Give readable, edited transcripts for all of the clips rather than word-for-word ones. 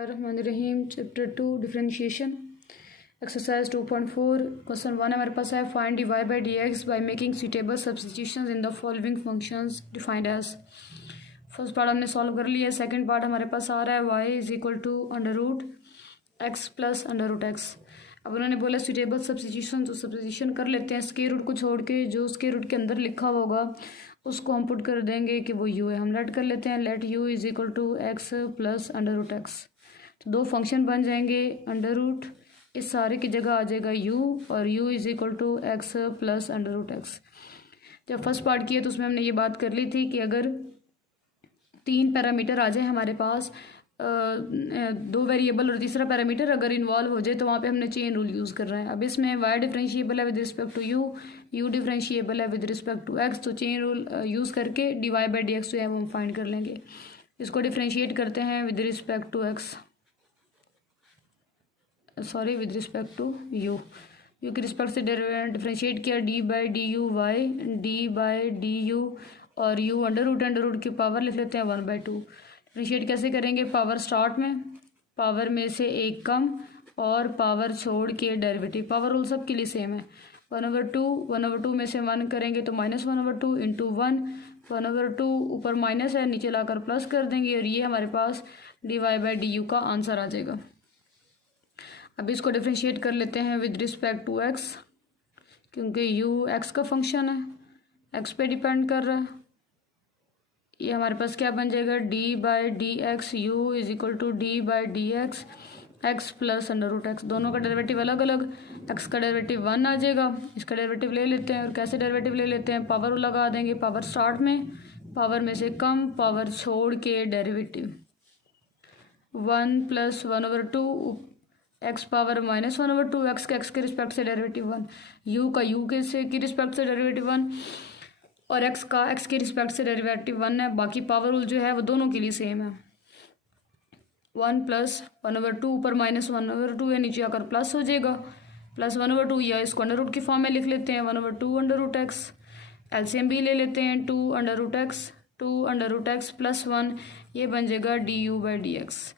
रहीम chapter 2 differentiation exercise 2.4 question 1 हमारे पास है find dy by D x by making suitable substitutions in the following functions defined as. First part हमने solve कर लिया है। Second part हमारे पास आ रहा है y is equal to under root x plus under root X. अब उन्होंने बोला सुटेबल सब्सटीट्यूशन, तो सब्सटीट्यूशन कर लेते हैं। स्क्वायर रूट को छोड़ के जो स्क्वायर रूट के अंदर लिखा होगा उसको हम पुट कर देंगे कि वो u है। हम लेट कर लेते हैं, let u is equal to X plus under root X. तो दो फंक्शन बन जाएंगे, अंडर रूट इस सारे की जगह आ जाएगा u और u is equal to X plus under root X. जब फर्स्ट पार्ट किया तो उसमें हमने ये बात कर ली थी कि अगर तीन पैरामीटर आ जाए हमारे पास, दो वेरिएबल और तीसरा पैरामीटर अगर इन्वॉल्व हो जाए तो वहाँ पे हमने चेन रूल यूज़ कर रहे हैं। अब इसमें y डिफरेंशिएबल है with respect to u differentiable है विद रिस्पेक्ट टू x, तो चेन रूल यूज़ करके dy बाई डी एक्स जो है वो हम फाइंड कर लेंगे। इसको डिफरेंशिएट करते हैं with respect to x, sorry with respect to u के रिस्पेक्ट से डिफरेंशिएट किया, D by D you Y, D by D U और u अंडर रूट की पावर लिख लेते हैं 1/2। डिफरेंशिएट कैसे करेंगे, पावर स्टार्ट में, पावर में से एक कम और पावर छोड़ के डेरिवेटिव, पावर रूल सब के लिए सेम है। 1/2 में से 1 करेंगे तो -1/2 इंटू 1/2 ऊपर माइनस है नीचे लाकर प्लस कर देंगे और ये हमारे पास D Y by D you का आंसर आ जाएगा। अब इसको डिफरेंशिएट कर लेते हैं विद रिस्पेक्ट टू एक्स, क्योंकि u x का फंक्शन है, x पे डिपेंड कर रहा है। ये हमारे पास क्या बन जाएगा, D by D X U is equal to D by D x X plus under root X. दोनों का डेरिवेटिव अलग अलग, x का डेरिवेटिव 1 आ जाएगा, इसका डेरिवेटिव ले लेते हैं। और कैसे डेरिवेटिव ले लेते हैं, पावर लगा देंगे, पावर स्टार्ट में, पावर में से कम, पावर छोड़ के derivative 1 plus 1/2 x power -1/2 x के रिस्पेक्ट से डेरिवेटिव 1, u का u के रिस्पेक्ट से डेरिवेटिव 1 और x का x के रिस्पेक्ट से डेरिवेटिव 1 है। बाकी पावर रूल जो है वो दोनों के लिए सेम है। 1 प्लस 1/2 ऊपर -1/2 है नीचे आकर प्लस हो जाएगा, प्लस 1/2 या इसको अंडर रूट की फॉर्म में लिख लेते हैं 1/2 अंडर रूट एक्स। एलसीएम भी ले लेते हैं, 2 अंडर रूट एक्स प्लस 1, ये बन जाएगा D you by D x.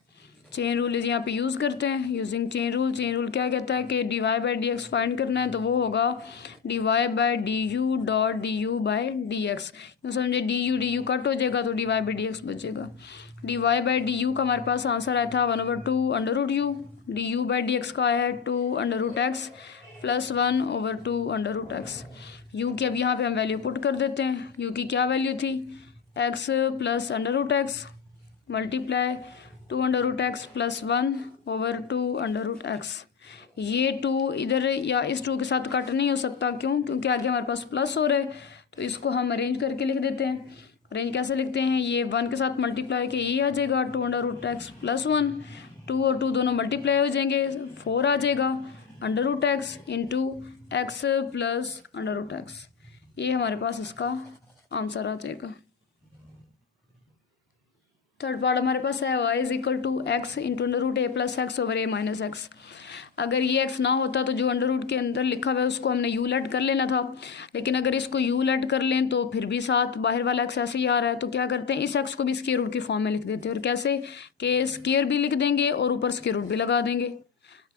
Chain rule यहाँ पे यूज़ करते हैं, यूजिंग चेन रूल क्या कहता है कि D Y by D X find करना है, तो वो होगा D Y by D U dot D you by D X. यूँ समझे डी यू कट हो जाएगा तो D Y by D X बचेगा। D Y by D you का हमारे पास आंसर आया था 1/2 under root U, D you by D x का आया है 2 under root x plus 1/2 under root x. U की अब यहाँ पे हम वैल्यू पुट कर देते हैं। यू की क्या वैल्यू थी, x plus under root x multiply 2 under root x plus 1/2 under root x. ये 2 इधर या इस 2 के साथ कट नहीं हो सकता, क्यों, क्योंकि आगे हमारे पास प्लस हो रहा है, तो इसको हम अरेंज करके लिख देते हैं। अरेंज कैसे लिखते हैं, ये 1 के साथ मल्टीप्लाई के ये आ जाएगा 2 अंडर रूट एक्स प्लस 1, 2 और 2 दोनों मल्टीप्लाई हो जाएंगे, 4 आ जाएगा under root x into x plus under root x. ये हमारे पास इसका आंसर आ जाएगा। थर्ड पार्ट हमारे पास है y is equal to x into under root a plus x over A minus x. अगर ये x ना होता तो जो अंडर रूट के अंदर लिखा हुआ है उसको हमने u लेट कर लेना था, लेकिन अगर इसको u लेट कर लें तो फिर भी साथ बाहर वाला x ऐसे ही आ रहा है, तो क्या करते हैं, इस x को भी स्क्वायर रूट की फॉर्म में लिख देते हैं। और कैसे कि स्क्वायर भी लिख देंगे और ऊपर स्क्वायर रूट भी लगा देंगे।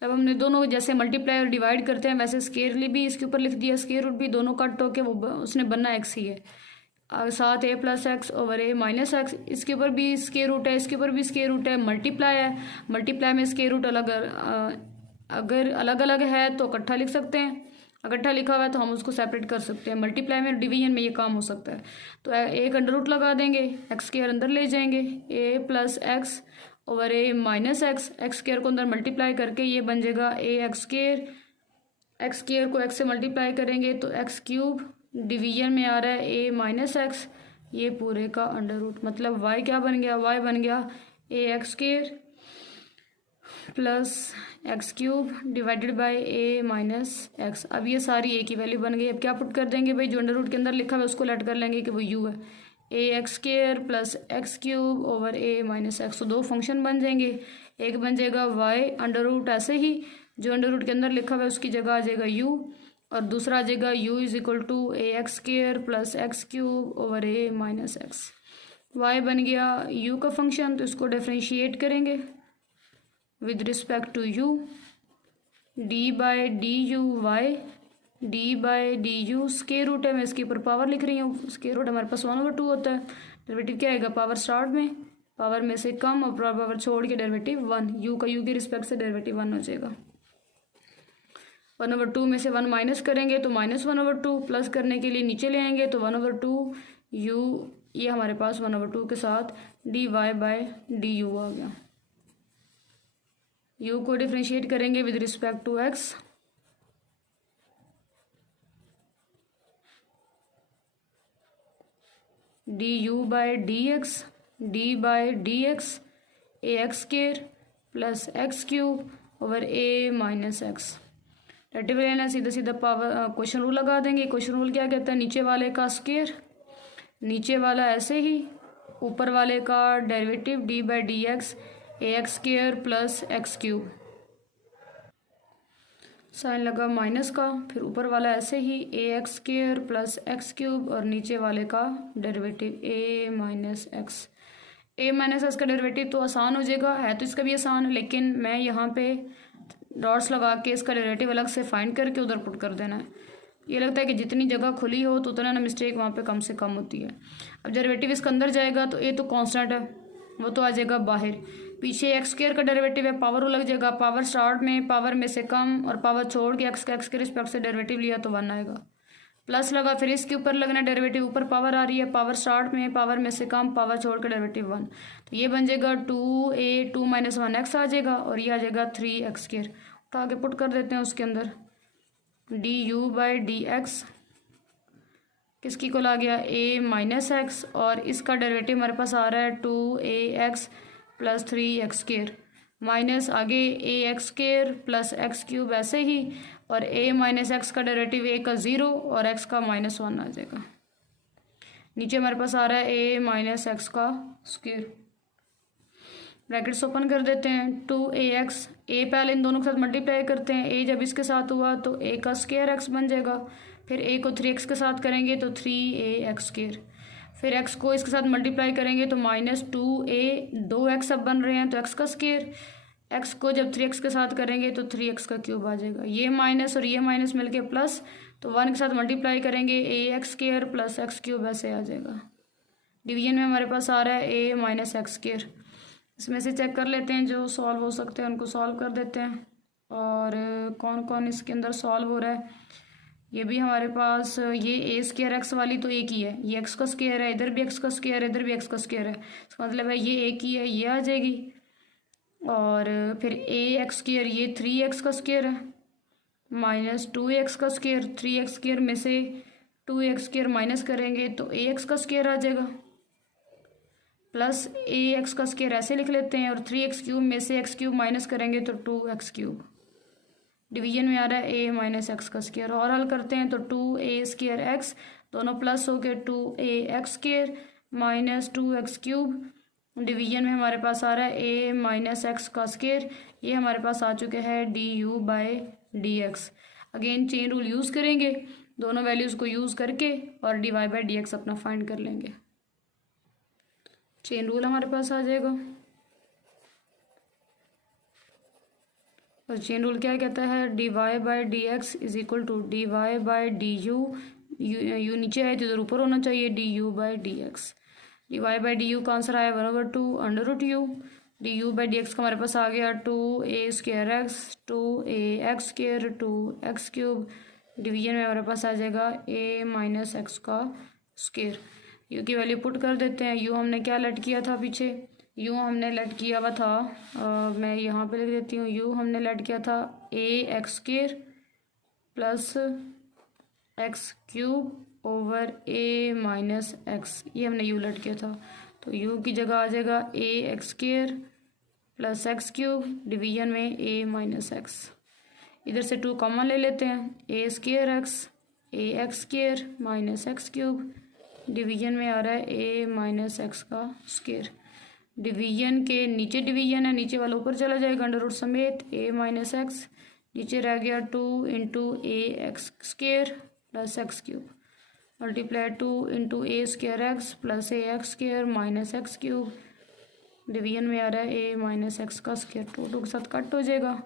अब हमने दोनों जैसे मल्टीप्लाई और डिवाइड करते हैं वैसे स्क्वायर भी इसके ऊपर लिख दिया, स्क्वायर रूट भी, दोनों कट होके वो उसने बनना x ही है। साथ a plus x over A minus x, इसके ऊपर भी स्क्वायर रूट है, इसके ऊपर भी स्क्वायर रूट है, मल्टीप्लाई है, मल्टीप्लाई में स्क्वायर रूट अगर अलग अलग है तो इकट्ठा लिख सकते हैं, इकट्ठा लिखा हुआ है तो हम उसको सेपरेट कर सकते हैं। मल्टीप्लाई में डिवीजन में ये काम हो सकता है, तो एक अंडर रूट लगा देंगे, एक्स स्क्वायर अंदर ले जाएंगे, ए प्लस एक्स ओवर ए माइनस एक्स, एक्स स्क्वायर को अंदर मल्टीप्लाई करके ये बन जाएगा ए एक्स स्क्वायर, एक्स स्क्वायर को एक्स से मल्टीप्लाई करेंगे तो एक्स क्यूब, डिवीजन में आ रहा है ए माइनस एक्स, ये पूरे का अंडर रूट, मतलब y क्या बन गया, y बन गया A x square plus x cube divided by A minus X. अब ये सारी ए की वैल्यू बन गई। अब क्या पुट कर देंगे भाई, जो अंडर रूट के अंदर लिखा हुआ है उसको लेट कर लेंगे कि वो u है, A x square plus x cube over A minus X. तो दो फंक्शन बन जाएंगे, एक बन जाएगा y अंडर रूट ऐसे ही जो अंडर रूट के अंदर लिखा हुआ है उसकी जगह आ जाएगा u, और दूसरा आ जाएगा u is equal to a x square plus x cube over A minus x. y बन गया u का फंक्शन, तो इसको डिफरेंशिएट करेंगे, with respect to u, d by D you Y, D by D u square root है, मैं इसके ऊपर पावर लिख रही हूँ, स्क्वायर रूट हमारे पास 1/2 होता है। डेरिवेटिव क्या आएगा, पावर स्टार्ट में, पावर में से कम और पावर छोड़ के डेरिवेटिव 1, यू का यू के रिस्पेक्ट से डेरिवेटिव 1 हो जाएगा। 1/2 में से 1 माइनस करेंगे तो -1/2, प्लस करने के लिए नीचे ले आएंगे तो 1/2 यू, ये हमारे पास 1/2 के साथ D Y by D U आ गया। यू को डिफ्रेंशिएट करेंगे with respect to x, D U by D X, D by D X, A x square plus x cube over A minus X. रेटिव लेना, सीधा सीधा पावर क्वेश्चन रूल लगा देंगे। क्वेश्चन रूल क्या कहता है, नीचे वाले का स्क्वायर, नीचे वाला ऐसे ही, ऊपर वाले का derivative D by D X A x square plus x cube, sign लगा माइनस का, फिर ऊपर वाला ऐसे ही A x square plus x cube और नीचे वाले का derivative A minus X. A minus X का डेरिवेटिव तो आसान हो जाएगा, है तो इसका भी आसान, लेकिन मैं यहाँ पे डॉट्स लगा के इसका डेरिवेटिव अलग से फाइंड करके उधर पुट कर देना है। ये लगता है कि जितनी जगह खुली हो तो उतना ना मिस्टेक वहाँ पे कम से कम होती है। अब डेरिवेटिव इसके अंदर जाएगा तो ए तो कांस्टेंट है, वो तो आ जाएगा बाहर। पीछे एक्स स्क्वायर का डेरिवेटिव है, पावर लग जाएगा, पावर स्टार्ट में पावर में से कम और पावर छोड़ के एक्स के रिस्पेक्ट से डेरिवेटिव लिया तो 1 आएगा। प्लस लगा, फिर इसके ऊपर लगना डेरिवेटिव, ऊपर पावर आ रही है, पावर स्टार्ट में पावर में से कम, पावर छोड़ के डेरिवेटिव 1, तो ये बन जाएगा 2a 2 - 1x आ जाएगा और ये आ जाएगा 3x²। उठा के पुट कर देते हैं उसके अंदर, D you by D x किसकी को ला गया a माइनस एक्स और इसका डेरिवेटिव हमारे पास आ रहा है 2ax प्लस 3x² माइनस आगे ax² प्लस x³ ऐसे ही, और a माइनस एक्स का डेरिवेटिव a का 0 और x का -1 आ जाएगा। नीचे हमारे पास आ रहा है a माइनस एक्स का स्क्वायर, ब्रैकेट्स ओपन कर देते हैं, 2ax, a पहले इन दोनों के साथ मल्टीप्लाई करते हैं, a जब इसके साथ हुआ तो a का स्क्वायर x बन जाएगा, फिर a को 3x के साथ करेंगे तो 3ax², फिर x को इसके साथ मल्टीप्लाई करेंगे तो -2a, 2x अब बन रहे हैं तो x का स्क्वायर, x को जब 3x के साथ करेंगे तो 3x का क्यूब आ जाएगा, ये माइनस और ये माइनस मिलके प्लस, तो 1 के साथ मल्टीप्लाई करेंगे ax² प्लस x³ ऐसे आ जाएगा। डिवीजन में हमारे पास आ रहा है a माइनस x², इसमें से चेक कर लेते हैं जो सॉल्व हो सकते हैं उनको सॉल्व कर देते हैं, और कौन कौन इसके अंदर सॉल्व हो रहा है। ये भी हमारे पास, ये a² x वाली तो एक ही है, ये x का स्क्वायर है, इधर भी x का स्क्वायर है, इधर भी x का स्क्वायर है, इसका मतलब है ये एक ही है, ये आ जाएगी। और फिर ax², ये 3x का स्क्वायर है माइनस 2x का स्क्वायर, 3x² में से 2x² माइनस करेंगे तो ax का स्क्वायर आ जाएगा, प्लस ax का स्क्वायर ऐसे लिख लेते हैं, और 3x³ में से x³ माइनस करेंगे तो 2x³। डिवीजन में आ रहा है a माइनस एक्स का स्क्वायर, और हल करते हैं तो 2a² x दोनों प्लस हो के 2ax² माइनस 2x³ डिवीजन में हमारे पास आ रहा है a माइनस एक्स का स्क्वायर, ये हमारे पास आ चुके हैं D you by D x. Again chain rule use करेंगे, दोनों वैल्यूज़ को यूज़ करके और dy बाई डी एक्स अपना फाइंड कर लेंगे। चेन रूल हमारे पास आ जाएगा, और चेन रूल क्या कहता है, dy by D x is equal to dy by D u, u नीचे है तो इधर ऊपर होना चाहिए, d you by D x. dy by D you का आंसर आया 1/2 under root u, d you by D x का हमारे पास आ गया 2a² x 2ax² 2x³, division में हमारे पास आ जाएगा a माइनस एक्स का स्क्वायर। यू की वैल्यू पुट कर देते हैं, यू हमने क्या लेट किया था पीछे, यू हमने लेट किया हुआ था, मैं यहाँ पे लिख देती हूँ, यू हमने लेट किया था ax² plus x³ over a minus x, ये हमने यू लेट किया था, तो u की जगह आ जाएगा ax² प्लस x³ डिवीजन में a माइनस एक्स। इधर से 2 कॉमन ले लेते हैं, ax² माइनस x³ डिवीजन में आ रहा है a माइनस एक्स का स्क्वायर। डिवीजन के नीचे डिवीजन है, नीचे वाला ऊपर चला जाएगा अंडर रूट समेत, a माइनस एक्स, नीचे रह गया 2 × ax² plus x³ multiply 2 × a² x plus ax² minus x³ division में आ रहा है ए माइनस एक्स का स्क्वायर, टू के साथ कट हो जाएगा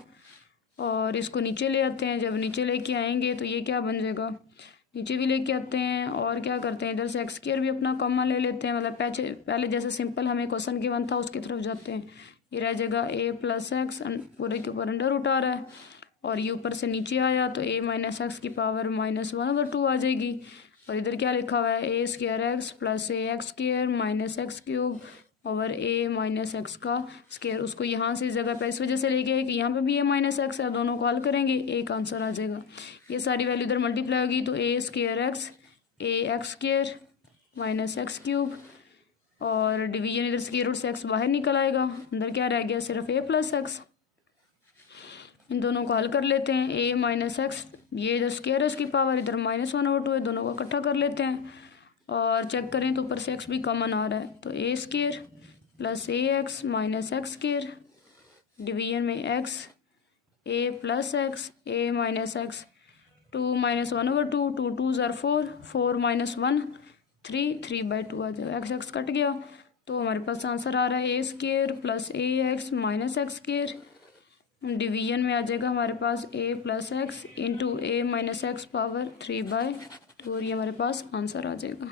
और इसको नीचे ले आते हैं। जब नीचे लेके आएंगे तो ये क्या बन जाएगा, नीचे भी लेके आते हैं और क्या करते हैं इधर से एक्स स्क्वायर भी अपना कॉमन ले लेते हैं, मतलब पहले जैसे सिंपल हमें क्वेश्चन गिवन था उसकी तरफ जाते हैं। ये रह जाएगा ए प्लस एक्स, पूरे के ऊपर अंडर रूट आ रहा है और ये ऊपर से नीचे आया तो ए माइनस एक्स की पावर -1/2 आ जाएगी। और इधर क्या लिखा हुआ है, A square X plus A x square minus X cube over A minus X का स्क्वायर। उसको यहाँ से इस जगह पे इस वजह से लेके आए कि यहाँ पे भी ए माइनस एक्स है, दोनों को हल करेंगे एक आंसर आ जाएगा। ये सारी वैल्यू इधर मल्टीप्लाई होगी तो A square X A x square minus X cube और डिवीजन इधर स्क्वायर रूट से एक्स बाहर निकल आएगा, अंदर क्या रह गया सिर्फ ए प्लस एक्स। इन दोनों को हल कर लेते हैं, ए माइनस एक्स ये इधर स्क्वायर है उसकी पावर इधर -1/2 है, दोनों को इकट्ठा कर लेते हैं और चेक करें तो ऊपर से एक्स भी कॉमन आ रहा है तो A square plus A X minus x square division में X A plus X A minus X 2 -1/2 2 2 ज़ार 4 4 -1 3 3/2 आ जाएगा। एक्स एक्स कट गया तो हमारे पास आंसर आ रहा है A square plus A X minus x square division में आ जाएगा हमारे पास A plus X into A minus X power 3/2 और ये हमारे पास आंसर आ जाएगा।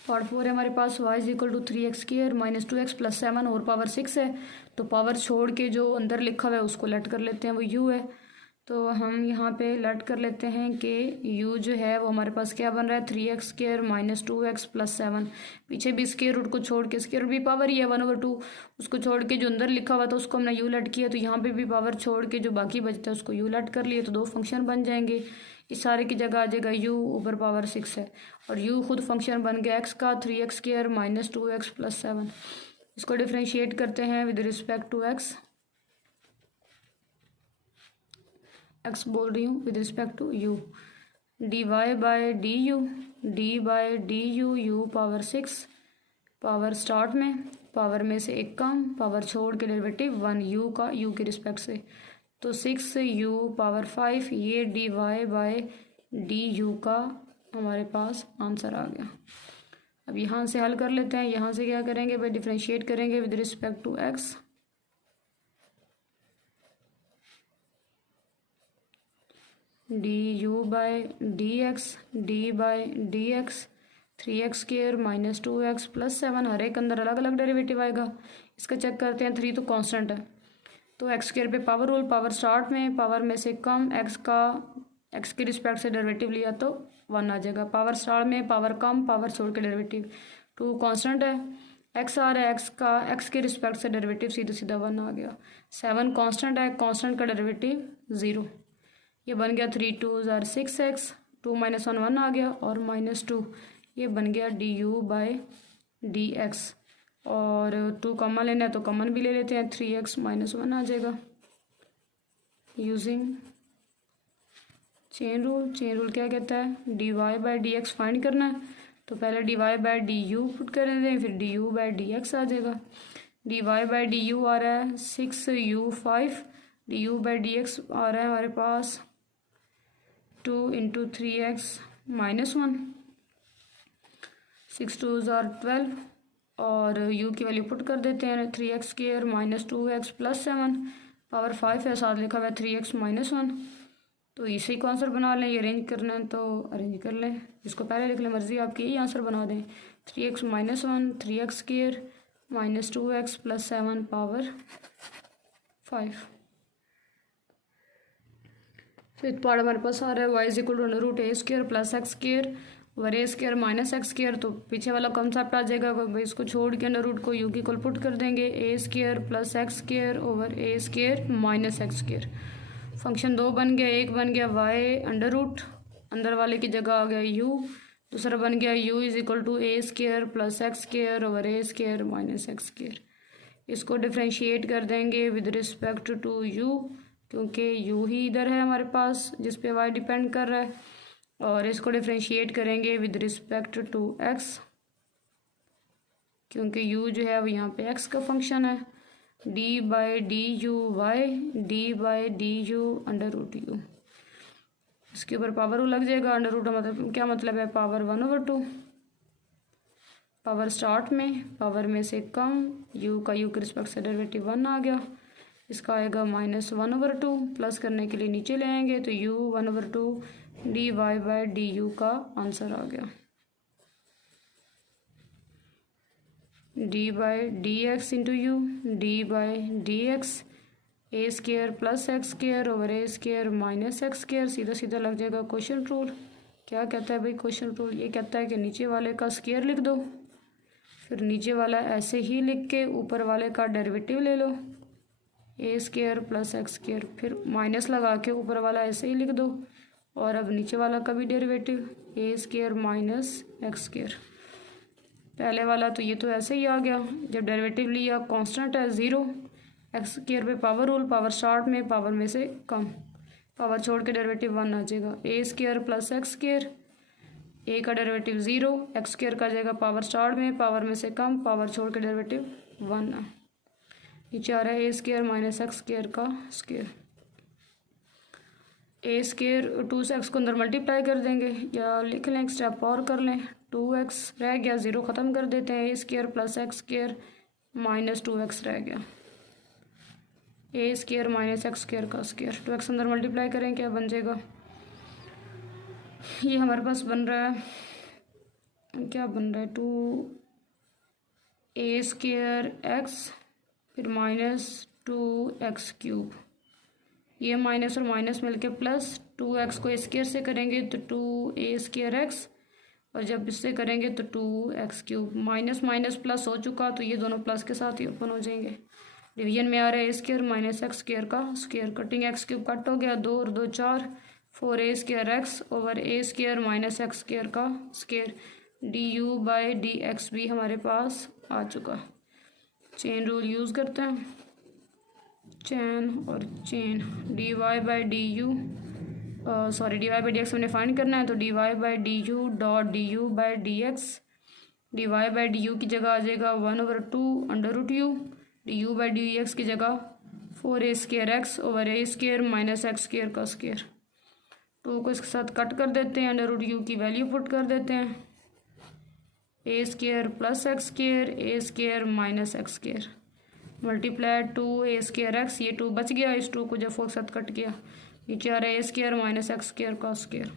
पार्ट 4 है हमारे पास y = 3x² - 2x + 7 और पावर 6 है। तो पावर छोड़ के जो अंदर लिखा हुआ है उसको लेट कर लेते हैं, वो u है। तो हम यहाँ पे लेट कर लेते हैं कि u जो है वो हमारे पास क्या बन रहा है 3x² - 2x + 7। पीछे भी स्क्वायर रूट को छोड़ के, स्क्वायर रूट भी पावर ही है 1/2, उसको छोड़ के जो अंदर लिखा हुआ था उसको हमने u लेट किया। तो यहाँ पे भी पावर छोड़ के जो बाकी बचता है उसको u लेट कर लिए तो दो फंक्शन बन जाएंगे। इस सारे की जगह आ जाएगा u ऊपर पावर 6 है और u खुद फंक्शन बन गया x का 3x² - 2x + 7। इसको डिफ्रेंशिएट करते हैं विद रिस्पेक्ट टू x बोल रही हूँ with respect to u। dy/du u power 6 power start में, पावर में से एक कम, पावर छोड़ के डेरिवेटिव 1 u का u के रिस्पेक्ट से, तो 6u पावर 5 ये dy/du का हमारे पास आंसर आ गया। अब यहाँ से हल कर लेते हैं। यहाँ से क्या करेंगे भाई, डिफ्रेंशिएट करेंगे with respect to x। du/dx d/dx 3x² - 2x + 7 हर एक अंदर अलग अलग डेरिवेटिव आएगा। इसका चेक करते हैं। 3 तो कांस्टेंट है तो x² पे पावर रूल, पावर स्टार्ट में, पावर में से कम, x के रिस्पेक्ट से डेरिवेटिव लिया तो 1 आ जाएगा। पावर स्टार्ट में पावर कम, पावर छोड़ के डेरिवेटिव 2 कांस्टेंट है, x आ रहा है, x के रिस्पेक्ट से डेरिवेटिव सीधा सीधा 1 आ गया। 7 कांस्टेंट है, कांस्टेंट का डेरिवेटिव 0, ये बन गया 3 2 ज़ार 6x 2 - 1 1 आ गया और -2 ये बन गया du/dx और 2 कॉमन लेना है तो कॉमन भी ले लेते हैं, 3x - 1 आ जाएगा यूजिंग चेन रूल क्या कहता है dy/dx फाइंड करना है तो पहले dy/du पुट कर देते हैं, फिर du/dx आ जाएगा। dy/du आ रहा है 6u5, du/dx आ रहा है हमारे पास 2 × 3x - 1 6 2 ज़ार 12 और u की वैल्यू पुट कर देते हैं 3x² - 2x + 7 पावर 5 है, साथ लिखा हुआ है 3x - 1 तो इसी को आंसर बना लें। ये अरेंज करना है तो अरेंज कर लें, इसको पहले लिख लें, मर्जी आपकी, यही आंसर बना दें 3x - 1 3x² - 2x + 7 पावर 5। फिर पार्ट हमारे पास आ रहा है y = √a² + x² over a² - x²। तो पीछे वाला कॉन्सेप्ट आ जाएगा, भाई इसको छोड़ के अंडर रूट को u की इक्वल पुट कर देंगे a² + x² over a² - x²। Function 2 बन गया, एक बन गया y अंडर रूट, अंदर वाले की जगह आ गया u, दूसरा बन गया u = a² + x² over a² - x²। इसको डिफ्रेंशिएट कर देंगे विद रिस्पेक्ट टू u क्योंकि u ही इधर है हमारे पास जिस पे y डिपेंड कर रहा है, और इसको डिफ्रेंशिएट करेंगे विद रिस्पेक्ट टू x क्योंकि u जो है वो यहाँ पे x का फंक्शन है। d/du y d/du under root u, इसके ऊपर पावर लग जाएगा, अंडर रूट मतलब क्या मतलब है पावर 1/2 पावर स्टार्ट में पावर में से कम, u का u के रिस्पेक्ट से डेरिवेटिव 1 आ गया, इसका आएगा -1/2, प्लस करने के लिए नीचे ले आएंगे तो u 1/2 dy/du का आंसर आ गया। d/dx into you d/dx a² plus x² over a² minus x², सीधा सीधा लग जाएगा क्वेश्चन रूल। क्या कहता है भाई क्वेश्चन रूल? ये कहता है कि नीचे वाले का स्क्वायर लिख दो, फिर नीचे वाला ऐसे ही लिख के ऊपर वाले का डेरिवेटिव ले लो a² प्लस x², फिर माइनस लगा के ऊपर वाला ऐसे ही लिख दो, और अब नीचे वाला का भी डेरिवेटिव a² माइनस x²। पहले वाला तो ये तो ऐसे ही आ गया, जब डेरिवेटिव लिया कांस्टेंट है 0, x² पे पावर रूल, पावर स्टार्ट में पावर में से कम, पावर छोड़ के डेरिवेटिव 1 आ जाएगा, a² प्लस x², a का डेरिवेटिव 0, x² का जाएगा पावर स्टार्ट में पावर में से कम, पावर छोड़ के डेरिवेटिव 1 है। नीचे आ रहा है a² माइनस x² का स्क्वायर। a² 2 से x को अंदर मल्टीप्लाई कर देंगे, या लिख लें एक स्टेप और कर लें, 2x रह गया, 0 ख़त्म कर देते हैं, a² plus x² minus 2x रह गया, a² माइनस x² का स्क्वायर, 2x अंदर मल्टीप्लाई करें क्या बन जाएगा, ये हमारे पास बन रहा है, क्या बन रहा है 2a² x फिर माइनस 2x³, ये माइनस और माइनस मिलके प्लस, 2x को a² से करेंगे तो 2a² x, और जब इससे करेंगे तो 2x³, माइनस माइनस प्लस हो चुका तो ये दोनों प्लस के साथ ही ओपन हो जाएंगे। डिवीजन में आ रहा है a² माइनस x² का स्क्वायर, कटिंग x³ कट हो गया, 2 और 2 4, 4a² x over a² minus x² का स्क्वायर, du/dx भी हमारे पास आ चुका। चेन रूल यूज़ करते हैं, चेन और चेन, dy/du dy/dx हमने फाइंड करना है, तो dy/du डॉट du/dx, dy/du की जगह आ जाएगा 1/2 √u, du/dx की जगह 4a² x over a² minus x² का स्क्वायर, 2 को इसके साथ कट कर देते हैं, √u की वैल्यू पुट कर देते हैं, a² plus x² a² minus x² multiply 2a² x, ये 2 बच गया, इस 2 को जब 4 के साथ कट किया, नीचे आ रहा है a² माइनस x² का स्क्वायर।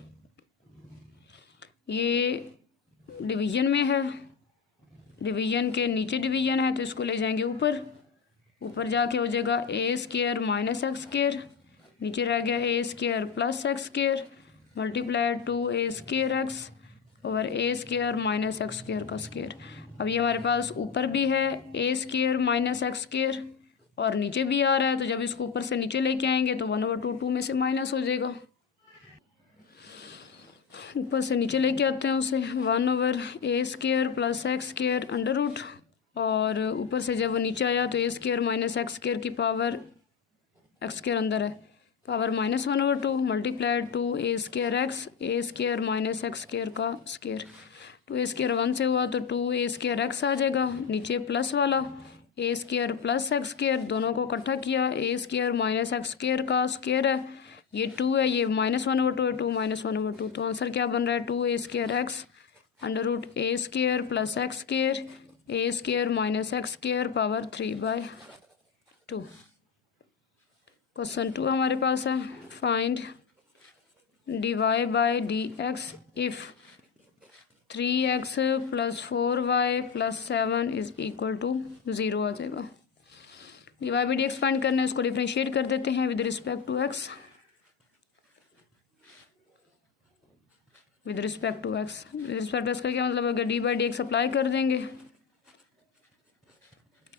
ये डिवीजन में है, डिवीजन के नीचे डिवीजन है तो इसको ले जाएंगे ऊपर, ऊपर जाके हो जाएगा a² माइनस x², नीचे रह गया a² plus x² multiply 2a² x over a² minus x² का स्क्वायर। अब ये हमारे पास ऊपर भी है a² माइनस x² और नीचे भी आ रहा है, तो जब इसको ऊपर से नीचे लेके आएंगे तो 1/2 2 में से माइनस हो जाएगा, ऊपर से नीचे लेके आते हैं उसे, 1/a² plus x² under root, और ऊपर से जब वो नीचे आया तो a² माइनस x² की पावर, x² अंदर है, power -1/2 multiplied 2a² x, a² minus x² का स्क्वायर, 2a² 1 से हुआ तो 2a² x आ जाएगा, नीचे प्लस वाला a² प्लस x², दोनों को इकट्ठा किया, a² माइनस x² का स्क्वायर है, ये 2 है, ये -1/2 है, 2 -1/2, तो आंसर क्या बन रहा है 2a² x under root a² plus x², a² minus x² power 3/2। Question 2 हमारे पास है, find dy/dx if 3x plus 4y plus 7 is equal to 0 आ जाएगा। dy/dx फाइंड करना है, उसको डिफ्रेंशिएट कर देते हैं with respect to x, with respect to x का क्या मतलब है, अगर dy/dx अप्लाई कर देंगे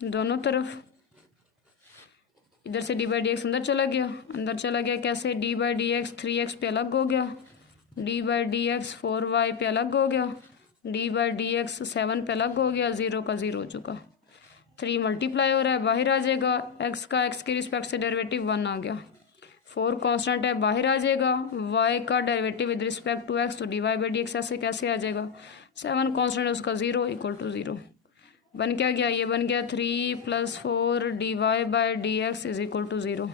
दोनों तरफ, इधर से dy/dx अंदर चला गया, कैसे dy/dx 3x पे अलग हो गया, dy/dx 4y पे अलग हो गया, dy/dx 7 पे अलग हो गया, 0 का 0 हो चुका, 3 मल्टीप्लाई हो रहा है, बाहर आ जाएगा, x का x के रिस्पेक्ट से डेरिवेटिव 1 आ गया, 4 कांस्टेंट है बाहर आ जाएगा, y का derivative with respect to x, तो dy/dx ऐसे कैसे आ जाएगा, 7 कांस्टेंट है उसका 0 इक्वल टू 0, बन क्या गया, ये बन गया 3 + 4 dy/dx is equal to 0,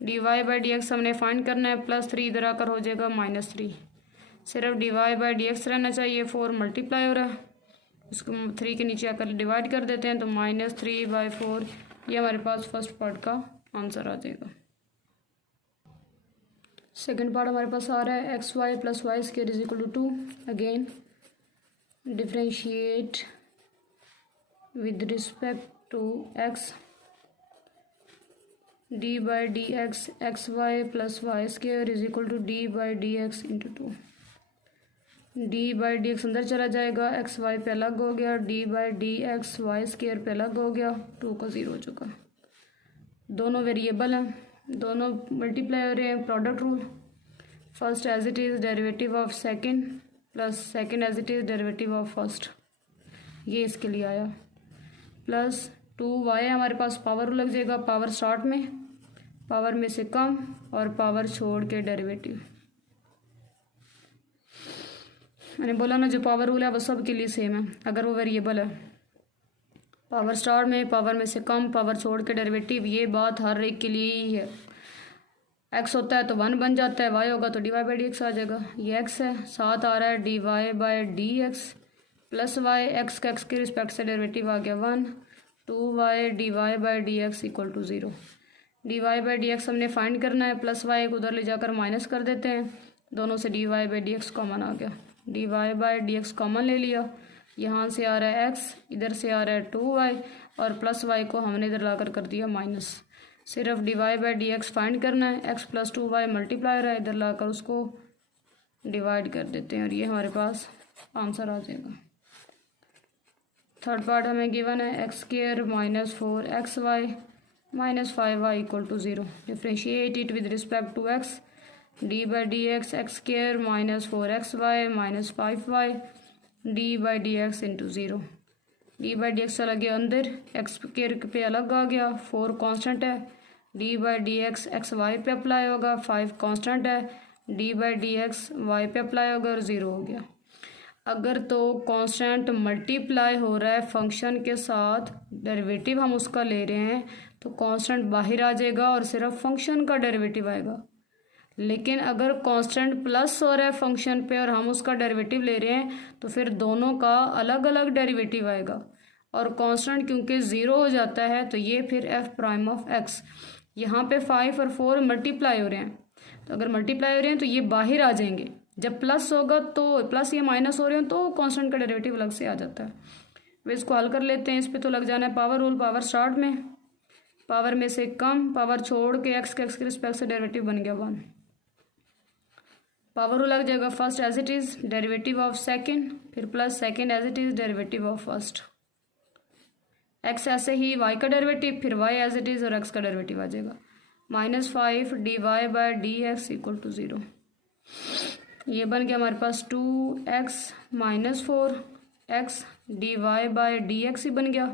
dy/dx हमने फाइंड करना है, +3 इधर आकर हो जाएगा -3, सिर्फ dy/dx रहना चाहिए, 4 मल्टीप्लाई हो रहा है, इसको 3 के नीचे आकर डिवाइड कर देते हैं तो -3/4 ये हमारे पास फर्स्ट पार्ट का आंसर आ जाएगा। सेकंड पार्ट हमारे पास आ रहा है xy + y² = 2। Again differentiate with respect to x d/dx xy + y² = d/dx × 2। d/dx अंदर चला जाएगा, xy पे अलग हो गया, d/dx y² पे अलग हो गया, 2 का 0 हो चुका। दोनों वेरिएबल हैं, दोनों मल्टीप्लाई हो रहे हैं, product rule. First as it is derivative of second plus second as it is derivative of first, ये इसके लिए आया, प्लस 2y हमारे पास पावर लग जाएगा, पावर स्टार्ट में, पावर में से कम और पावर छोड़ के डेरिवेटिव। मैंने बोला ना जो पावर रूल है वो सब के लिए सेम है अगर वो वेरिएबल है। पावर स्टार्ट में, पावर में से कम, पावर छोड़ के डेरिवेटिव, ये बात हर एक के लिए ही है। x होता है तो 1 बन जाता है, y होगा तो dy/dx आ जाएगा। ये x है, साथ आ रहा है dy/dx प्लस y, x का x के रिस्पेक्ट से डेरिवेटिव आ गया 1, 2y dy/dx = 0। dy/dx हमने फाइंड करना है, प्लस y को उधर ले जाकर माइनस कर देते हैं, दोनों से dy/dx कॉमन आ गया, dy/dx कॉमन ले लिया, यहाँ से आ रहा है x, इधर से आ रहा है 2y और प्लस y को हमने इधर लाकर कर दिया माइनस। सिर्फ dy/dx फाइंड करना है, x + 2y मल्टीप्लायर है, इधर लाकर उसको डिवाइड कर देते हैं और ये हमारे पास आंसर आ जाएगा। थर्ड पार्ट हमें गिवन है x² - 4xy - 5y = 0। Differentiate it with respect to x, d/dx x² - 4xy - 5y d/dx × 0। d/dx चला गया अंदर, x² पे अलग आ गया, 4 कांस्टेंट है, d/dx xy पे अप्लाई होगा, 5 कांस्टेंट है, d/dx y पे अप्लाई होगा और 0 हो गया। अगर तो कांस्टेंट मल्टीप्लाई हो रहा है फंक्शन के साथ, डेरिवेटिव हम उसका ले रहे हैं तो कांस्टेंट बाहर आ जाएगा और सिर्फ फंक्शन का डेरिवेटिव आएगा। लेकिन अगर कांस्टेंट प्लस हो रहा है फंक्शन पे और हम उसका डेरिवेटिव ले रहे हैं तो फिर दोनों का अलग अलग डेरिवेटिव आएगा। और कांस्टेंट क्योंकि 0 हो जाता है तो ये फिर f'(x), यहाँ पे 5 और 4 मल्टीप्लाई हो रहे हैं, तो अगर मल्टीप्लाई हो रहे हैं तो ये बाहर आ जाएंगे। जब प्लस होगा तो प्लस, ये माइनस हो रहे हैं तो कांस्टेंट का डेरिवेटिव अलग से आ जाता है। वे इसको हल कर लेते हैं। इस पर तो लग जाना है पावर रूल, पावर स्टार्ट में, पावर में से कम, पावर छोड़ के x के रिस्पेक्ट से डेरिवेटिव बन गया 1। पावर रूल लग जाएगा first as it is derivative of second, फिर plus second as it is derivative of first. x ऐसे ही y का डेरिवेटिव, फिर y एज इट इज़ और x का डेरिवेटिव आ जाएगा, -5 dy/dx = 0। ये बन गया हमारे पास 2x - 4x dy/dx ही बन गया,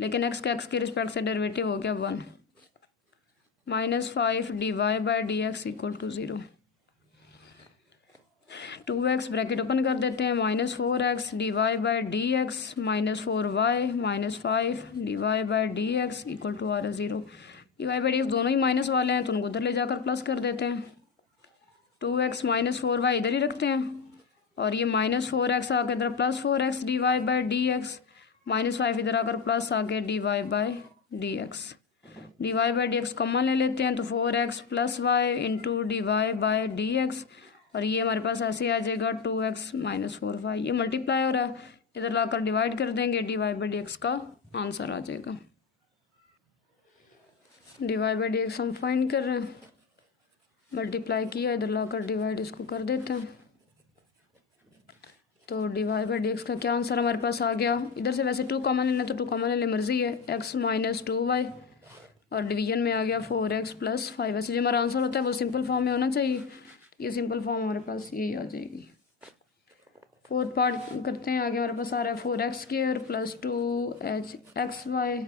लेकिन x का x के रिस्पेक्ट से डेरिवेटिव हो गया 1, -5 dy/dx = 0। 2x ब्रैकेट ओपन कर देते हैं, -4x dy/dx -4y -5 dy/dx = आ रहा 0। dy/dx दोनों ही माइनस वाले हैं तो उनको उधर ले जाकर प्लस कर देते हैं। 2x - 4y इधर ही रखते हैं और ये -4x आकर इधर +4x dy/dx, -5 इधर आकर प्लस आके dy/dx। dy/dx कॉमन ले लेते हैं तो 4x + y × dy/dx और ये हमारे पास ऐसे आ जाएगा 2x - 4y। ये मल्टीप्लाई हो रहा है, इधर लाकर डिवाइड कर देंगे, dy/dx का आंसर आ जाएगा। dy/dx हम फाइंड कर रहे हैं, मल्टीप्लाई किया, इधर लाकर डिवाइड इसको कर देते हैं तो dy/dx का क्या आंसर हमारे पास आ गया। इधर से वैसे 2 कॉमन लेना तो 2 कॉमन ले, मर्जी है, x - 2y और डिवीजन में आ गया 4x + 5। वैसे जो हमारा आंसर होता है वो सिंपल फॉर्म में होना चाहिए, ये सिंपल फॉर्म हमारे पास यही आ जाएगी। फोर्थ पार्ट करते हैं, आगे हमारे पास आ रहा है 4x² + 2hxy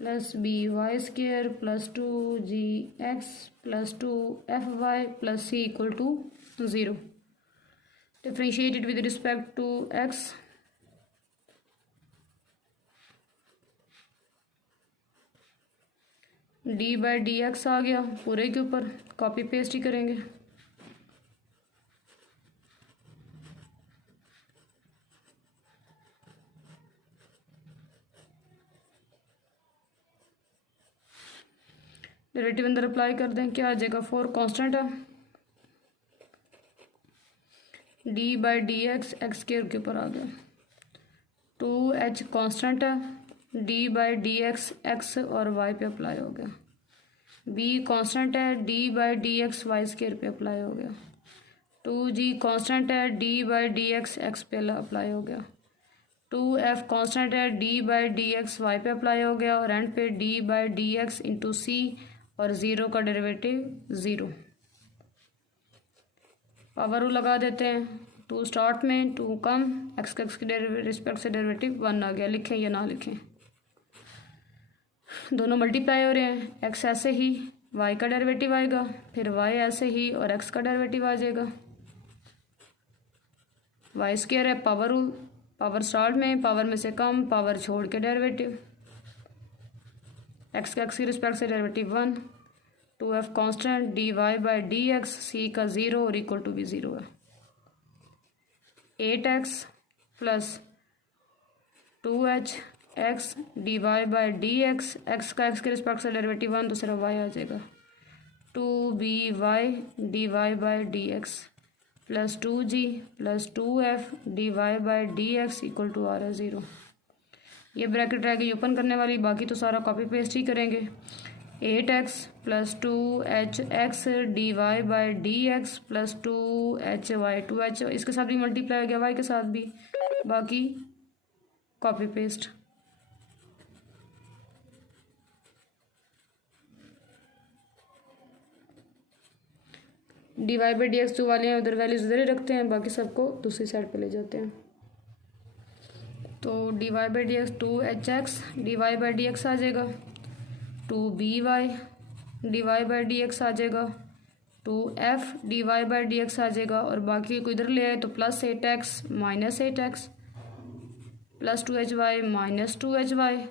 + by² + 2gx + 2fy + c = 0। Differentiate it with respect to x, d/dx आ गया, पूरे के ऊपर कॉपी पेस्ट ही करेंगे। डेरिवेटिव अंदर अप्लाई कर दें, क्या आ जाएगा, 4 कांस्टेंट है, d by D x square के ऊपर आ गया, 2h कांस्टेंट है, डी बाई डी एक्स और वाई पे अप्लाई हो गया, बी कांस्टेंट है, d by D x y square पे अप्लाई हो गया, 2g कांस्टेंट है, डी बाई डी एक्स पे अप्लाई हो गया, 2f कांस्टेंट है, d by D x y पे अप्लाई हो गया, और एंड पे d by D x into सी और 0 का डेरिवेटिव 0। पावर रूल लगा देते हैं, 2 स्टार्ट में 2 कम, एक्स के रिस्पेक्ट से डेरिवेटिव 1 आ गया, लिखें या ना लिखें, दोनों मल्टीप्लाई हो रहे हैं, एक्स ऐसे ही वाई का डेरिवेटिव आएगा, फिर वाई ऐसे ही और एक्स का डेरिवेटिव आ जाएगा, वाई स्क्वायर है, पावर रूल, पावर स्टार्ट में पावर में से कम, पावर छोड़ के डेरिवेटिव, एक्स की रिस्पेक्ट से derivative 1, 2f constant, D Y by D X, C का 0 और इक्वल टू भी 0 है, 8x plus 2h x D Y by D x, x का एक्स के रिस्पेक्ट से डेरिवेटिव 1 तो सिर्फ y आ जाएगा, 2by D Y by D x plus 2g plus 2f D Y by D X equal to आ रहा है 0। ये ब्रैकेट रहेगी ओपन करने वाली, बाकी तो सारा कॉपी पेस्ट ही करेंगे, 8x plus 2h x D Y by D x plus 2h y, 2h इसके साथ भी मल्टीप्लाई हो गया, y के साथ भी, बाकी copy paste, d Y by D x जो वाले हैं उधर वैल्यूज उधर ही रखते हैं, बाकी सबको दूसरी साइड पे ले जाते हैं, तो D Y by D X 2h x D Y by D X आ जाएगा, 2by D Y by D X आ जाएगा, 2f D Y by D X आ जाएगा, और बाकी को इधर ले आए तो plus 8x minus 8x plus 2hy minus 2hy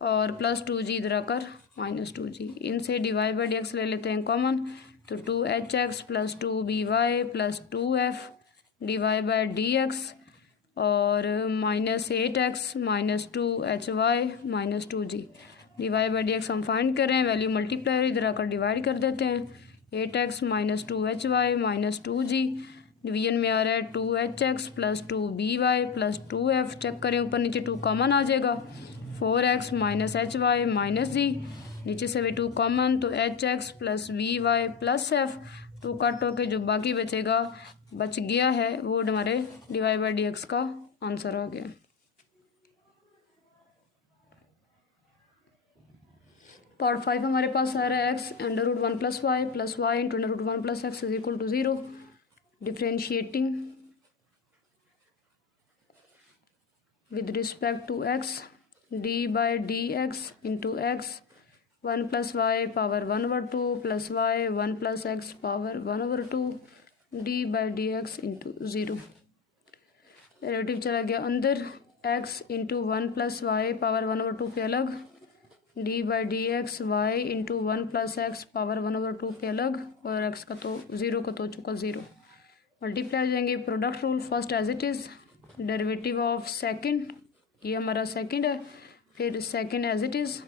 और प्लस 2g इधर आकर माइनस 2g, इनसे D Y by D X ले लेते हैं कॉमन, तो 2hx plus 2by plus 2f D Y by D x और minus 8x minus 2hy minus 2g, D Y by D X हम find कर रहे हैं, वैल्यू मल्टीप्लाई इधर आकर डिवाइड कर देते हैं, 8x minus 2hy minus 2g, division में आ रहा है 2hx plus 2by plus 2f, check करें ऊपर नीचे 2 कॉमन आ जाएगा, 4x minus hy minus g, नीचे से भी 2 कॉमन तो hx plus by plus f, 2 cut होके जो बाकी बच गया है वो हमारे d Y by D x का आंसर आ गया। पार्ट 5 हमारे पास आ रहा है x under root 1 plus y into under root 1 plus x is equal to 0, differentiating with respect to x d by D x into x 1 plus y power 1/2 plus y 1 plus x power 1/2 d by D x into 0, derivative चला गया अंदर, x into 1 plus y power 1/2 पे अलग, d by D x y into 1 plus x power 1/2 पे अलग, और x का तो 0 का तो हो चुका 0, मल्टीप्लाई जाएंगे, product rule first as it is, derivative of second, ये हमारा सेकंड है, फिर second as it is,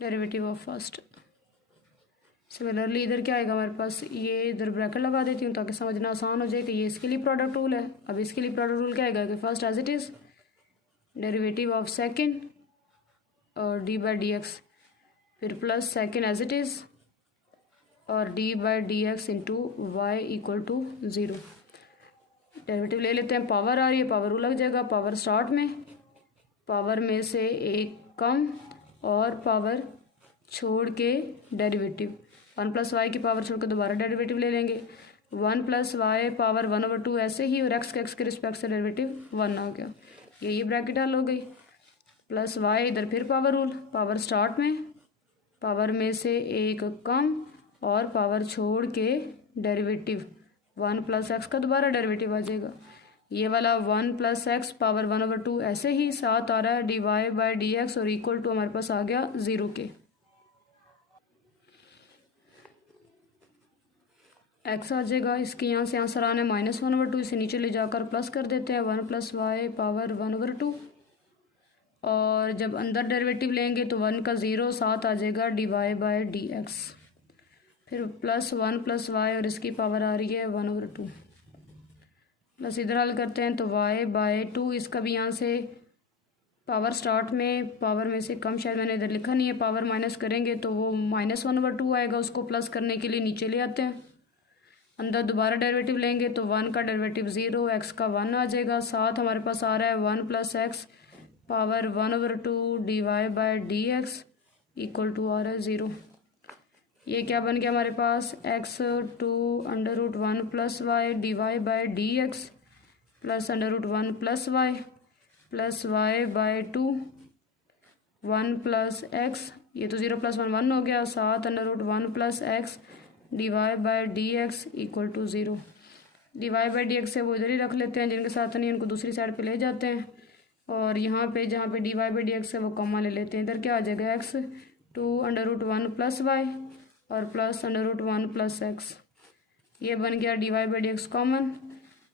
derivative of first, similarly इधर क्या आएगा हमारे पास, ये इधर ब्रैकेट लगा देती हूँ ताकि समझना आसान हो जाए कि ये इसके लिए प्रोडक्ट रूल है, अब इसके लिए प्रोडक्ट रूल क्या आएगा कि first as it is, derivative of second और डी बाई डी एक्स, फिर plus second as it is और D by D x into Y equal to 0, derivative ले लेते हैं, पावर आ रही है पावर लग जाएगा, पावर स्टार्ट में पावर में से एक कम और पावर छोड़ के डेरिवेटिव, 1 प्लस वाई की पावर छोड़ के दोबारा डेरिवेटिव ले लेंगे, 1 प्लस वाई पावर 1/2 ऐसे ही, और एक्स के रिस्पेक्ट से डेरिवेटिव 1 आ गया, ये ब्रैकेट हल हो गई, प्लस वाई इधर फिर पावर रूल, पावर स्टार्ट में पावर में से एक कम और पावर छोड़ के डेरिवेटिव, 1 प्लस एक्स का दोबारा डेरिवेटिव आ जाएगा, ये वाला 1 प्लस एक्स पावर 1/2 ऐसे ही, साथ आ रहा है d Y by D x और इक्वल टू हमारे पास आ गया 0 के, एक्स आ जाएगा, इसके यहाँ से आंसर आने -1/2, इसे नीचे ले जाकर प्लस कर देते हैं, 1 प्लस वाई पावर 1/2 और जब अंदर डेरिवेटिव लेंगे तो 1 का 0 साथ आ जाएगा dy/dx। फिर +1 + y और इसकी पावर आ रही है 1/2 प्लस इधर हल करते हैं तो y/2। इसका भी यहाँ से पावर स्टार्ट में पावर में से कम, शायद मैंने इधर लिखा नहीं है, पावर माइनस करेंगे तो वो -1/2 आएगा। उसको प्लस करने के लिए नीचे ले आते हैं, अंदर दोबारा डेरिवेटिव लेंगे तो 1 का डेरिवेटिव 0, x का 1 आ जाएगा। साथ हमारे पास आ रहा है 1 + x power 1/2 dy/dx equal to आ रहा है 0। ये क्या बन गया हमारे पास, x 2√1 + y dy/dx plus √1 + y plus y/2 1 + x, ये तो 0 + 1 1 हो गया, साथ √1 + x dy/dx equal to 0। dy/dx से वो इधर ही रख लेते हैं, जिनके साथ नहीं उनको दूसरी साइड पे ले जाते हैं। और यहाँ पे जहाँ पे dy/dx है वो कॉमा ले लेते हैं। इधर क्या आ जाएगा, x 2√1 + y और प्लस √1 + x। ये बन गया dy/dx कॉमन।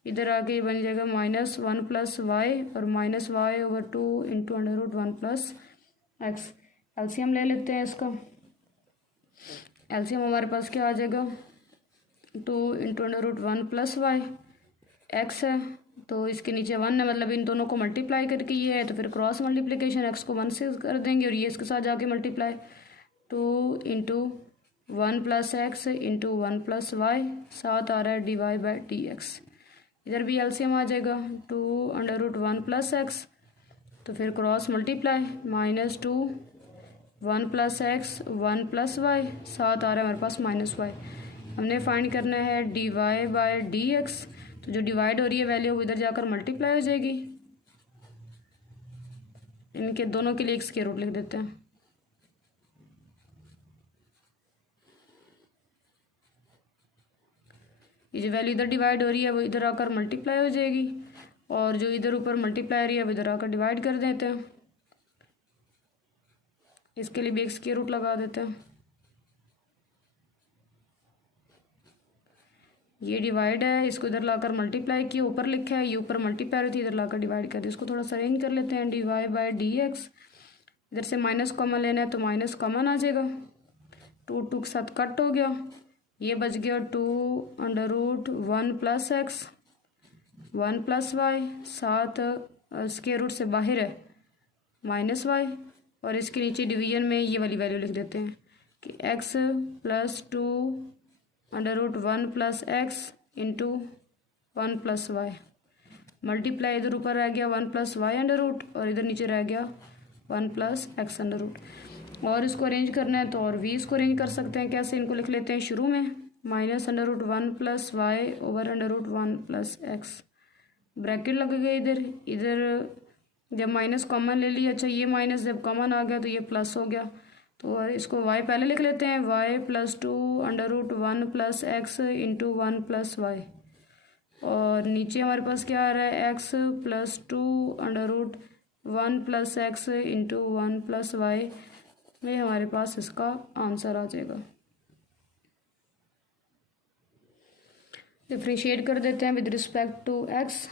इधर आके ये बन जाएगा -1 + y और -y/2 इंटू √1 + x। एलसीएम ले लेते हैं इसका। एलसीएम हमारे पास क्या आ जाएगा, 2 इंटू √1 + y, x है तो इसके नीचे 1 है, मतलब इन दोनों को मल्टीप्लाई करके ये है तो फिर क्रॉस मल्टीप्लिकेशन, x को 1 से कर देंगे और ये इसके साथ जाके multiply 2 into 1 + x into 1 + y, साथ आ रहा है dy/dx। इधर भी एलसीएम आ जाएगा 2 √1 + x, तो फिर क्रॉस मल्टीप्लाई -2 1 + x 1 + y, साथ आ रहा है हमारे पास -y। हमने फाइंड करना है dy/dx, तो जो डिवाइड हो रही है वैल्यू वो इधर जाकर मल्टीप्लाई हो जाएगी। इनके दोनों के लिए एक स्क्वायर रूट लिख देते हैं। ये जो वैल्यू इधर डिवाइड हो रही है वो इधर आकर मल्टीप्लाई हो जाएगी, और जो इधर ऊपर मल्टीप्लाई हो रही है वो इधर आकर डिवाइड कर देते हैं। इसके लिए भी एक स्क्वायर रूट लगा देते हैं। ये डिवाइड है, इसको इधर लाकर मल्टीप्लाई किया, ऊपर लिखा है, ये ऊपर मल्टीप्लाई होती है, इधर लाकर डिवाइड कर दिया। इसको थोड़ा सा अरेंज कर लेते हैं, dy/dx। इधर से माइनस कॉमन लेना है तो माइनस कॉमन आ जाएगा, 2 2 के साथ कट हो गया, ये बच गया 2 √1 + x 1 + y, साथ स्क्वायर रूट से बाहर है -y, और इसके नीचे डिवीजन में ये वाली वैल्यू लिख देते हैं कि x + 2 √1 + x into 1 + y, multiply इधर ऊपर रह गया 1 + y√, और इधर नीचे रह गया 1 + x√। और इसको अरेंज करना है तो और भी इसको अरेंज कर सकते हैं। कैसे, इनको लिख लेते हैं शुरू में -√1 + y ओवर √1 + x, ब्रैकेट लग गए इधर। इधर जब माइनस कॉमन ले लिया, अच्छा ये माइनस जब कॉमन आ गया तो ये प्लस हो गया, तो और इसको y पहले लिख लेते हैं, y + 2 √1 + x इंटू 1 + y, और नीचे हमारे पास क्या आ रहा है, x + 2 √1 + x इंटू 1 + y। ये हमारे पास इसका आंसर आ जाएगा। डिफ्रेंशिएट कर देते हैं विद रिस्पेक्ट टू x।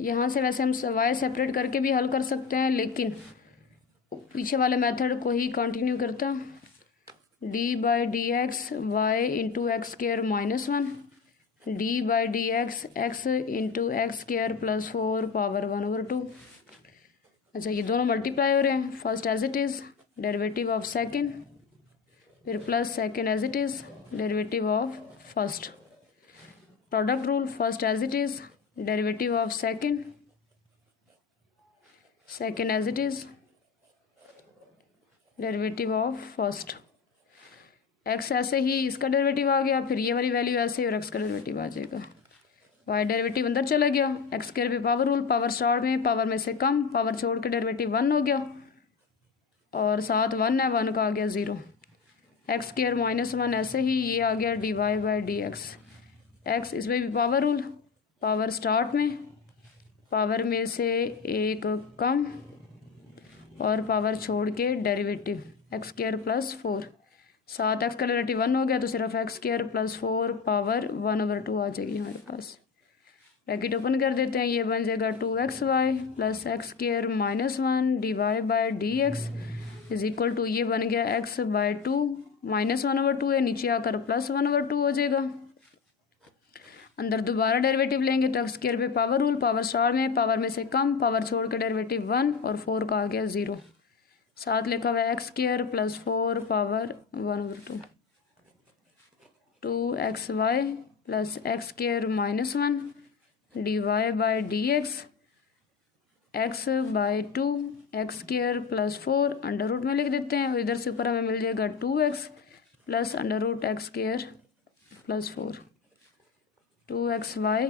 यहाँ से वैसे हम y सेपरेट करके भी हल कर सकते हैं, लेकिन पीछे वाले मेथड को ही कंटिन्यू करता। d/dx y into x² -1 d/dx x into x² + 4 power 1/2। अच्छा, ये दोनों मल्टीप्लाई हो रहे हैं, first as it is derivative of second, फिर plus second as it is derivative of first. Product rule, first as it is derivative of second, second as it is derivative of first. X ऐसे ही इसका derivative आ गया, फिर ये वाली value ऐसे ही और एक्स का डेरिवेटिव आ जाएगा। वाई डेरिवेटिव अंदर चला गया, x² पे पावर रूल, पावर स्टार्ट में पावर में से कम, पावर छोड़ के डेरिवेटिव 1 हो गया, और साथ 1 है, 1 का आ गया 0। x² -1 ऐसे ही ये आ गया dy/dx। x इसमें भी पावर रूल, पावर स्टार्ट में पावर में से एक कम और पावर छोड़ के डेरिवेटिव x² + 4, साथ x का डेरिवेटिव 1 हो गया तो सिर्फ x² + 4 पावर 1/2 आ जाएगी हमारे पास। ब्रैकेट ओपन कर देते हैं, ये बन जाएगा 2xy plus x square minus 1 dy by D x is equal to, ये बन गया x बाई 2 माइनस 1/2 है, नीचे आकर प्लस 1/2 हो जाएगा। अंदर दोबारा डेरिवेटिव लेंगे तो एक्स स्क्वायर पे पावर रूल, पावर स्टार में पावर में से कम, पावर छोड़ के डेरिवेटिव 1 और 4 का आ गया 0। साथ लिखा हुआ है x square plus 4 power 1/2 2xy plus x square minus 1 dy by D x by 2 x square plus 4 under root में लिख देते हैं और इधर से ऊपर हमें मिल जाएगा 2x plus under root x square plus 4 2xy,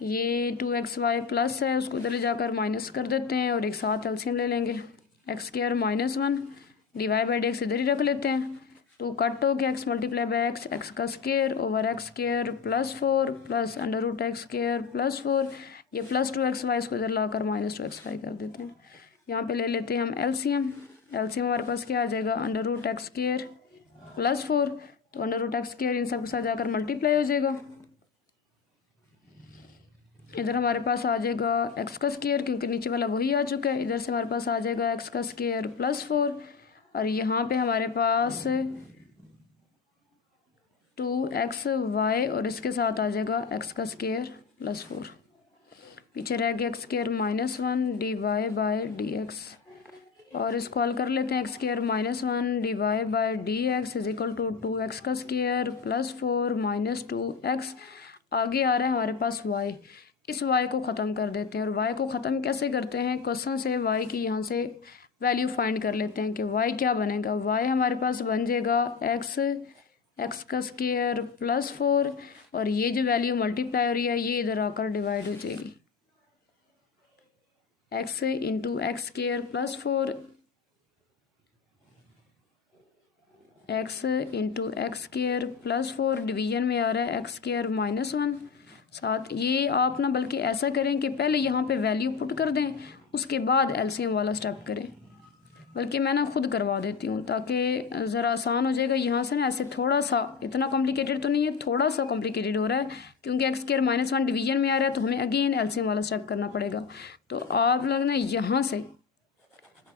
ये 2xy प्लस है उसको इधर ले जाकर माइनस कर देते हैं और एक साथ एलसीएम ले लेंगे। X square minus 1 d by D x इधर ही रख लेते हैं, 2 कट हो गया, x multiply by x, x का square over x square plus 4 plus under root x square plus 4, ये प्लस 2xy इसको इधर लाकर माइनस 2xy कर देते हैं। यहाँ पे ले लेते हैं हम एलसीएम, एलसीएम हमारे पास क्या आ जाएगा under root x square plus 4, तो अंडर रूट एक्स स्क्वायर इन सब के साथ जाकर मल्टीप्लाई हो जाएगा, इधर हमारे पास आ जाएगा एक्स का स्क्वायर क्योंकि नीचे वाला वही आ चुका है, इधर से हमारे पास आ जाएगा एक्स का स्क्वायर प्लस 4 और यहाँ पे हमारे पास 2xy और इसके साथ आ जाएगा एक्स का स्क्वायर प्लस 4, पीछे रह गया x square minus 1 d Y by D x और इसको हल कर लेते हैं। X square minus 1 d Y by D x is equal to 2x का स्क्वायर प्लस 4 माइनस 2x, आगे आ रहा है हमारे पास y, इस y को ख़त्म कर देते हैं और y को ख़त्म कैसे करते हैं, क्वेश्चन से y की यहाँ से वैल्यू फाइंड कर लेते हैं कि y क्या बनेगा। y हमारे पास बन जाएगा x का स्क्वायर प्लस 4 और ये जो वैल्यू मल्टीप्लाई हो रही है ये इधर आकर डिवाइड हो जाएगी, x into x square plus 4 x into x square plus 4, division में आ रहा है एक्स स्क्वायर माइनस 1। साथ ये आप ना बल्कि ऐसा करें कि पहले यहाँ पे वैल्यू पुट कर दें उसके बाद एलसीएम वाला स्टेप करें, बल्कि मैं ना खुद करवा देती हूँ ताकि ज़रा आसान हो जाएगा। यहाँ से ना ऐसे थोड़ा सा, इतना कॉम्प्लिकेटेड तो नहीं है, थोड़ा सा कॉम्प्लिकेटेड हो रहा है क्योंकि एक्स स्क्वायर माइनस 1 डिवीजन में आ रहा है तो हमें अगेन एलसीएम वाला स्टेप करना पड़ेगा। तो आप लोग ना यहाँ से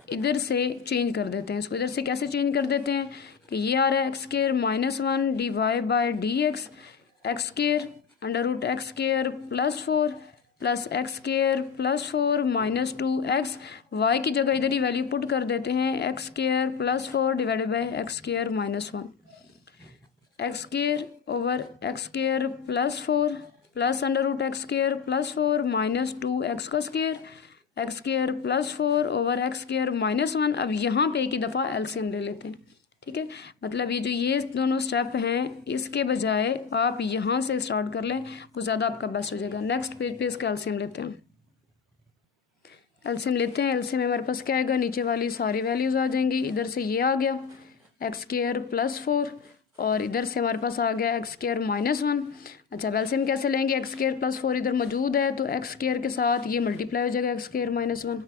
इधर से चेंज कर देते हैं, इसको इधर से कैसे चेंज कर देते हैं कि ये आ रहा है x square minus 1 d Y by D x, x square under root x square plus 4 plus x square plus 4 minus 2x, y की जगह इधर ही वैल्यू पुट कर देते हैं x square plus 4 divided by x square minus 1, x square over x square plus 4 plus under root x square plus 4 minus 2x का square, x square plus 4 over x square minus 1। अब यहाँ पे एक ही दफ़ा LCM ले लेते हैं, ठीक है, मतलब ये दोनों स्टेप हैं, इसके बजाय आप यहाँ से स्टार्ट कर लें वो ज़्यादा आपका बेस्ट हो जाएगा। नेक्स्ट पेज पे इसका एलसीएम लेते हैं, एलसीएम में हमारे पास क्या आएगा, नीचे वाली सारी वैल्यूज़ आ जाएंगी, इधर से ये आ गया एक्स स्क्वायर प्लस 4 और इधर से हमारे पास आ गया एक्स स्क्वायर माइनस 1। अच्छा, अब एलसीएम कैसे लेंगे, एक्स स्क्वायर प्लस 4 इधर मौजूद है तो एक्स स्क्वायर के साथ ये मल्टीप्लाई हो जाएगा एक्स स्क्वायर माइनस 1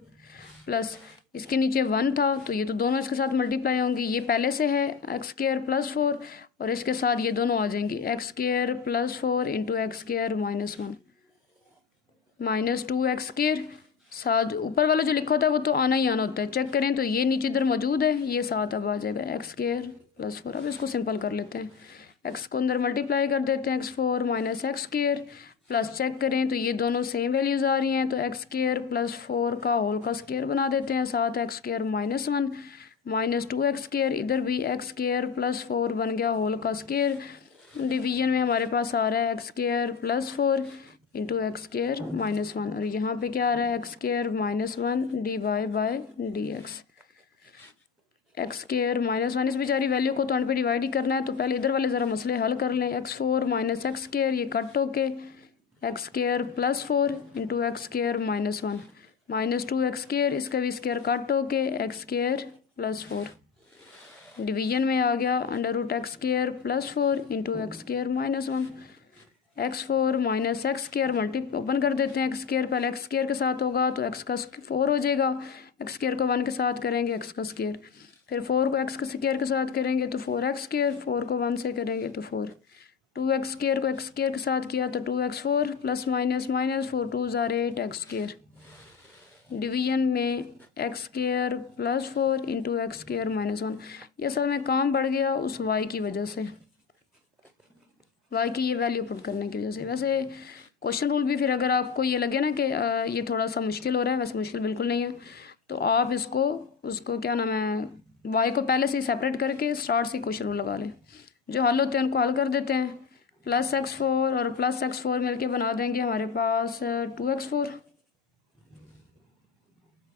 प्लस इसके नीचे 1 था तो ये तो दोनों इसके साथ मल्टीप्लाई होंगी, ये पहले से है एक्स स्क्वायर प्लस 4 और इसके साथ ये दोनों आ जाएंगी x square plus 4 into x square minus 1 minus 2x square, साथ ऊपर वाला जो लिखा होता है वो तो आना ही आना होता है, चेक करें तो ये नीचे इधर मौजूद है, ये साथ अब आ जाएगा एक्स स्क्वायर प्लस 4। अब इसको सिंपल कर लेते हैं, एक्स को अंदर मल्टीप्लाई कर देते हैं x4 minus x square plus check करें तो ये दोनों सेम वैल्यूज़ आ रही हैं तो एक्स स्क्वायर प्लस 4 का होल का स्क्वायर बना देते हैं, साथ x square minus 1 minus 2x square, इधर भी एक्स स्क्वायर प्लस 4 बन गया होल का स्क्वायर, डिवीजन में हमारे पास आ रहा है x square plus 4 into x square minus 1 और यहाँ पे क्या आ रहा है x square minus 1 d Y by D x, x square minus 1, इस बेचारी वैल्यू को तो अंड पे डिवाइड ही करना है तो पहले इधर वाले ज़रा मसले हल कर लें। x4 माइनस एक्स स्क्वायर ये कट होके x square plus 4 into x square minus 1 minus 2x square, इसका भी स्क्वायर कट होके एक्स स्क्वायर प्लस 4, डिवीजन में आ गया under root x square plus 4 into x square minus 1, x4 minus x square multi open कर देते हैं, x square पहले एक्स स्क्वायर के साथ होगा तो एक्स का 4 हो जाएगा, एक्स स्क्वायर को 1 के साथ करेंगे एक्स का स्क्वायर, फिर 4 को एक्स के स्क्वायर के साथ करेंगे तो 4x स्क्वायर, 4 को 1 से करेंगे तो 4, 2x² को x² के साथ किया तो 2x4 प्लस माइनस माइनस 4 2 ज़ार 8x²। डिवीजन में x² plus 4 into x² minus 1। ये असल में काम बढ़ गया उस y की वजह से, y की ये वैल्यू पुट करने की वजह से। वैसे क्वेश्चन रूल भी फिर अगर आपको ये लगे ना कि ये थोड़ा सा मुश्किल हो रहा है, वैसे मुश्किल बिल्कुल नहीं है, तो आप उसको क्या नाम है, y को पहले से सेपरेट करके स्टार्ट से क्वेश्चन रूल लगा लें। जो हल होते हैं उनको हल कर देते हैं। प्लस x4 और प्लस x4 मिलके बना देंगे हमारे पास 2x4,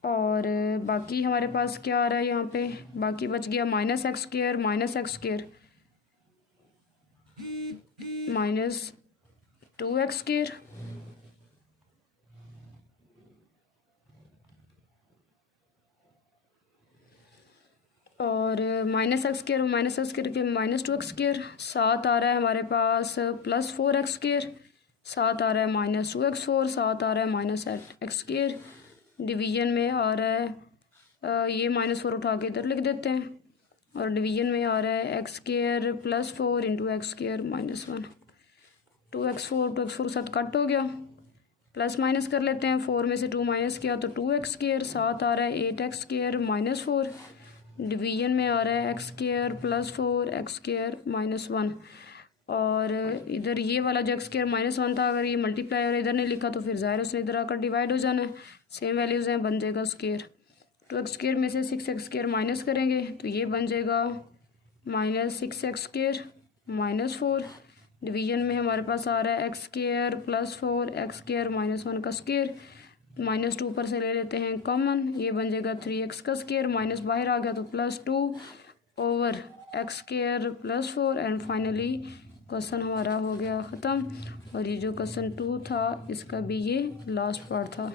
और बाकी हमारे पास क्या आ रहा है यहाँ पे, बाकी बच गया माइनस x² माइनस 2x² और माइनस x² के माइनस 2x², साथ आ रहा है हमारे पास प्लस 4x², साथ आ रहा है माइनस 2x4, साथ आ रहा है माइनस x²। डिवीजन में आ रहा है ये -4 उठा के इधर लिख देते हैं, और डिवीजन में आ रहा है x² plus 4 into x² minus 1। 2x4 के साथ कट हो गया, प्लस माइनस कर लेते हैं, 4 में से 2 माइनस किया तो 2x², साथ आ रहा है 8x² माइनस 4। डिवीजन में आ रहा है x² प्लस 4 x² माइनस 1, और इधर ये वाला जो x² माइनस 1 था, अगर ये मल्टीप्लाई और इधर नहीं लिखा तो फिर ज़ाहिर उसने इधर आकर डिवाइड हो जाना है, सेम वैल्यूज़ हैं, बन जाएगा स्क्वेयर। तो x² में से 6x² माइनस करेंगे तो ये बन जाएगा माइनस 6x² माइनस 4। डिवीजन में हमारे पास आ रहा है x² प्लस 4 x² माइनस 1 का स्क्वेयर, माइनस 2 पर से ले लेते हैं कॉमन, ये बन जाएगा 3x का स्क्वेयर, माइनस बाहर आ गया तो plus 2 over x² plus 4, and finally question हमारा हो गया ख़त्म। और ये जो क्वेश्चन 2 था इसका भी ये लास्ट पार्ट था।